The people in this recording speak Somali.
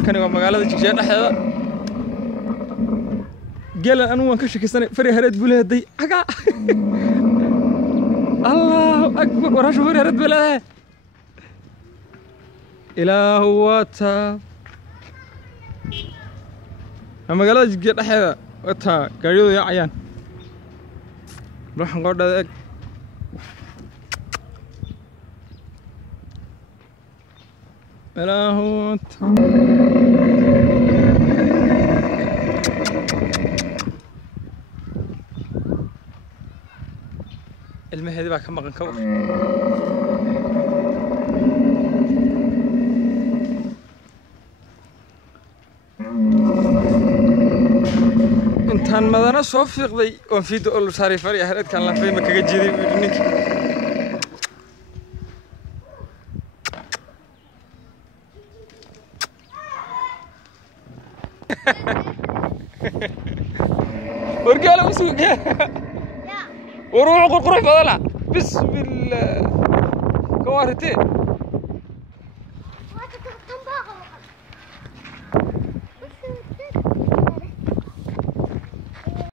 halkani waa magaalada Jigjiga dhexdeeda geelan anu waan ka shakisanay fari hareed buu leeyahay aga Allahu akbar warashu fari hareed buu leeyahay ilaahu wata magaalada Jigjiga dhexdeeda wata gaariyadu yaacayaan waxaan qodada eg ilaahu wata المهدي بقى كم مقن كور انتان مدانا صوفيق دي وانفيدو قولو ساري فريق هرد كان لنفاي مكاقا جيدي بيرنيك ورقالة مسوق وروح قرقروح فضلا بسم الله كوارتين